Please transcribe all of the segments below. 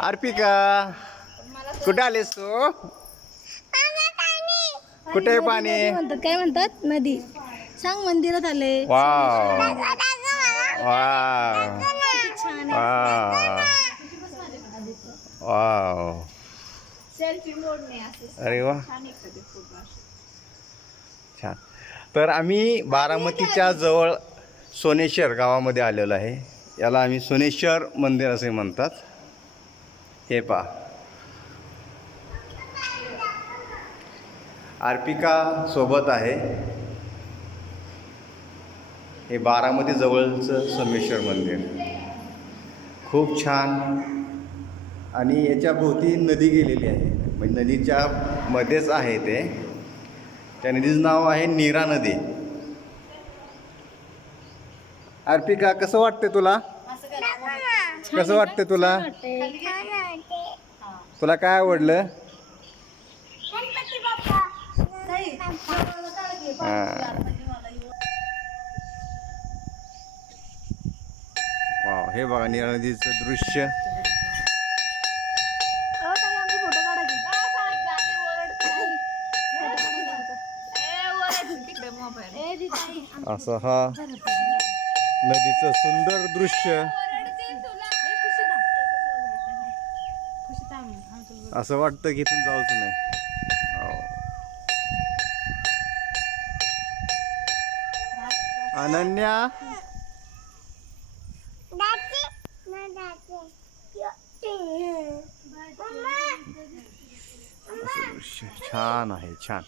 अर्पिका कुठे आलीस तू? कुठे आहे पाणी? म्हणतात काय म्हणतात नदी. सांग मंदिरात आले. वाव वाव छान वाव वाव. सेल्फी मोडणे असं अरे वा छान. तर आम्ही बारामतीच्या जवळ सोनेश्वर गावामध्ये आलेलो आहे. याला आम्ही सोनेश्वर मंदिर असे म्हणतात. हे पहा, अर्पिका सोबत आहे. हे बारामती जवळचं सोमेश्वर मंदिर खूप छान. आणि याच्या भोवती नदी गेलेली आहे, म्हणजे नदीच्या मध्येच आहे ते. त्या नदीचं नाव आहे नीरा नदी. अर्पिका कसं वाटते तुला? कसं वाटते तुला? तुला काय आवडलं? वाव, हे बघा नीरा नदीचं दृश्य. असं हा नदीचं सुंदर दृश्य. असं वाटतं की इथून जाऊच नाही. अनन्या असं दृश्य छान आहे, छान.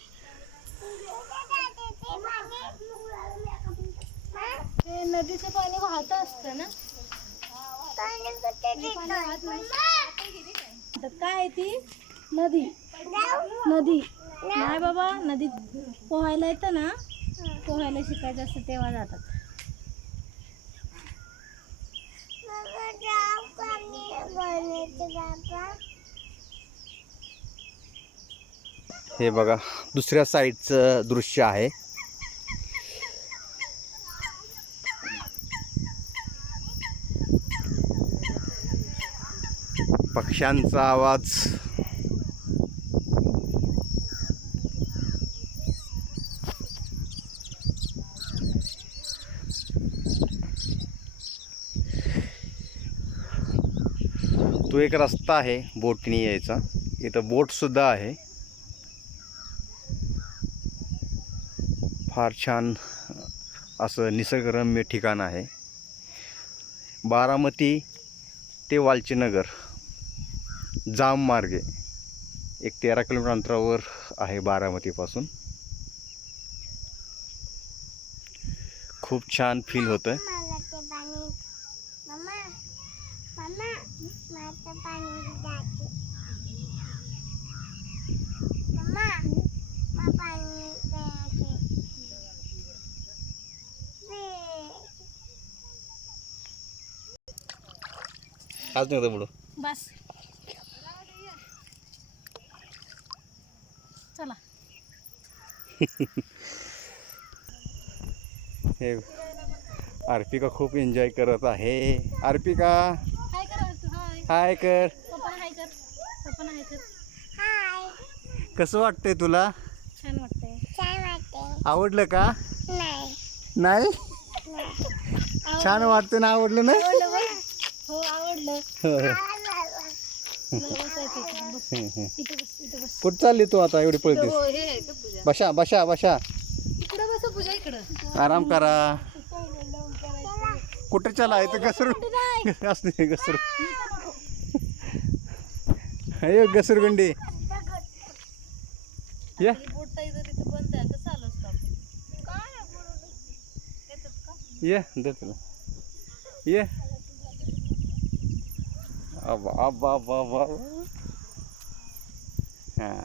नदीचं पाणी वाहत असतं ना. काय आहे ती नदी? नदी नाही बाबा, नदीत पोहायला येतं ना. पोहायला शिकायचं असतं तेव्हा जातात. हे बघा दुसऱ्या साईडचं दृश्य आहे. पक्ष्यांचा आवाज. तो एक रस्ता आहे बोटनी यायचा. इथं बोट सुद्धा आहे. फार छान असं निसर्गरम्य ठिकाण आहे. बारामती ते वालचीनगर जाम मार्गे एक 13 किलोमीटर अंतरावर आहे बारामतीपासून. खूप छान फील होतं. आज नाही बुडू बस चला. हे अर्पिका खूप एन्जॉय करत आहे. अर्पिका हाय कर. हाय कर. पप्पा हाय कर. पप्पा हाय कर. कसं वाटतंय तुला? छान वाटतंय. आवडलं का? नाही छान वाटतं ना. आवडलं ना? हो आवडलं. कुठं चालली तू आता एवढी पळतेस? बशा बशा बशा, इकडं बस पूजा. इकडं आराम करा. कुठं चला इथं घसर असते. घसर अयो घसरगुंडी. या ये दे तुला. ये अब अब अब अब हाँ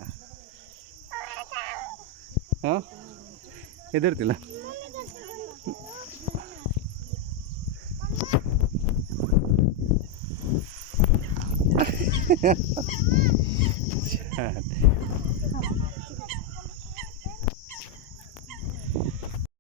हाँ इधर तिला. छान.